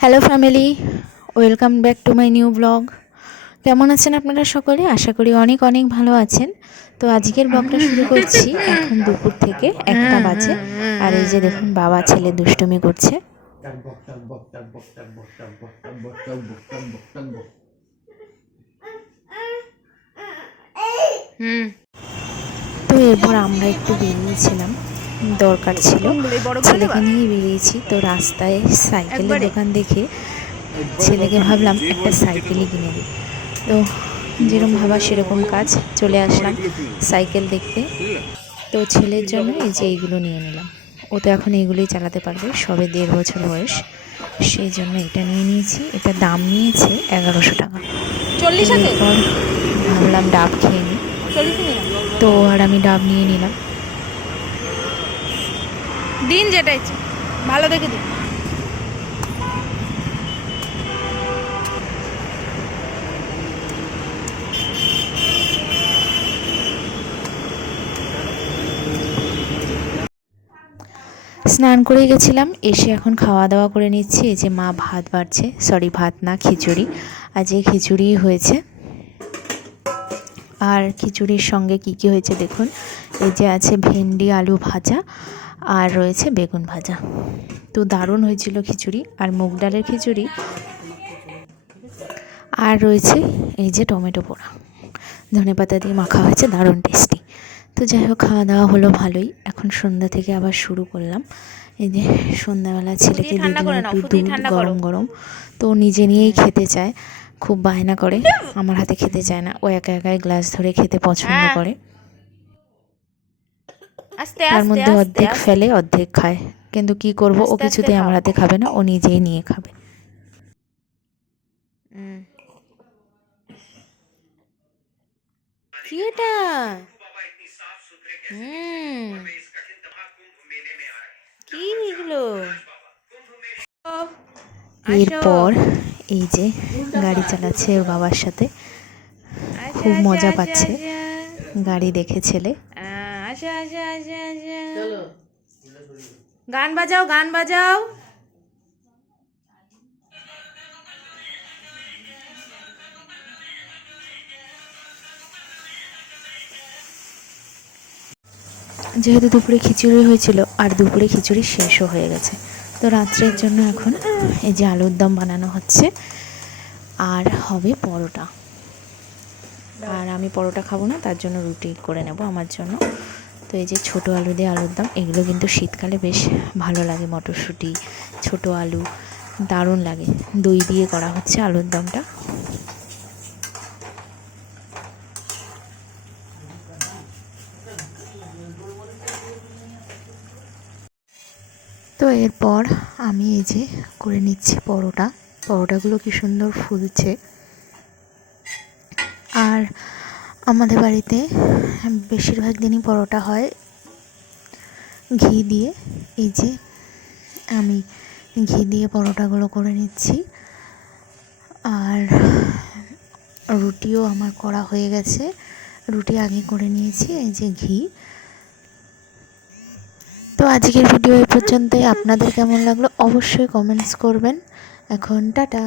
Hello family welcome back to my new blog কেমন আছেন আপনারা সকলে? আশা করি অনেক অনেক ভালো আছেন। তো আজকের ব্লগটা শুরু করছি এখন দুপুর থেকে একটা বাজে। আর এই যে দেখুন বাবা ছেলে দুষ্টুমি করছে। তো এরপর আমরা একটু বেরিয়েছিলাম। দরকার ছিল। ছেলেকে নিয়ে বেরিয়েছি তো রাস্তায় সাইকেলের দোকান দেখে ছেলেকে ভাবলাম একটা সাইকেলই কিনে দিই। তো যেরকম ভাবা সেরকম কাজ চলে আসলাম সাইকেল দেখতে। তো ছেলের জন্য এই যে এইগুলো নিয়ে নিলাম। ও তো এখন এইগুলোই চালাতে পারবে সবে দেড় বছর বয়স। সেই জন্য এটা নিয়ে নিয়েছি এটা দাম নিয়েছে এগারোশো টাকা। চল্লিশ ভাবলাম ডাব খেয়ে নিই। তো আর আমি ডাব নিয়ে নিলাম। দিন যেটা ইচ্ছে। ভালো দেখে দিন। স্নান করে গেছিলাম, এসে এখন খাওয়া দাওয়া করে নিচ্ছি। এই যে মা ভাত বাড়ছে সরি ভাত না, খিচুড়ি। আজকে খিচুড়ি হয়েছে। আর খিচুড়ির সঙ্গে কি কি হয়েছে দেখুন। এই যে আছে ভেন্ডি, আলু ভাজা। আর রয়েছে বেগুন ভাজা। তো দারুণ হয়েছিল খিচুড়ি আর মুগ ডালের খিচুড়ি। আর রয়েছে এই যে টমেটো পোড়া। ধনে পাতা দিয়ে মাখা হয়েছে দারুণ টেস্টি তো যাই হোক খাওয়া দাওয়া হলো ভালোই। এখন সন্ধ্যা থেকে আবার শুরু করলাম। এই যে সন্ধ্যাবেলা ছেলেকে দুধ গরম গরম। তো নিজে নিয়েই খেতে চায়। খুব বায়না করে। আমার হাতে খেতে চায় না। ও একা একাই গ্লাস ধরে খেতে পছন্দ হ্যাঁ, করে। তার আস্তে মধ্যে অর্ধেক। ফেলে অর্ধেক খায়। কিন্তু কি করব? ও কিছুতেই আমার হাতে খাবে না ও নিজেই নিয়ে খাবে। কি এটা? হুম। কি এগুলো? এরপর এই যে গাড়ি চালাচ্ছে ওর বাবার সাথে। আচ্ছা, খুব আচ্ছা, মজা আচ্ছা, পাচ্ছে। গাড়ি দেখে ছেলে। আসো আসো আসো আসো। গান বাজাও গান বাজাও। যেহেতু দুপুরে খিচুড়ি হয়েছিল আর দুপুরে খিচুড়ি শেষও হয়ে গেছে তো রাত্রের জন্য এখন এই যে আলুর দম বানানো হচ্ছে আর হবে পরোটা। আর আমি পরোটা খাব না তার জন্য রুটি করে নেব আমার জন্য। তো এই যে ছোট আলু দিয়ে আলুর দম, এগুলো কিন্তু শীতকালে বেশ ভালো লাগে মটরশুঁটি, ছোট আলু, দারুণ লাগে। দই দিয়ে করা হচ্ছে আলুর দমটা। তো এরপর আমি এই যে করে নিচ্ছি পরোটা। পরোটাগুলো কি সুন্দর ফুলছে। আর আমাদের বাড়িতে বেশিরভাগ দিনই পরোটা হয়, ঘি দিয়ে। এই যে আমি ঘি দিয়ে পরোটাগুলো করে নিচ্ছি। আর রুটিও আমার করা হয়ে গেছে। রুটি আগে করে নিয়েছি, এই যে ঘি। তো আজকের ভিডিও এই পর্যন্তই। আপনাদের কেমন লাগল অবশ্যই কমেন্টস করবেন। এখন টাটা।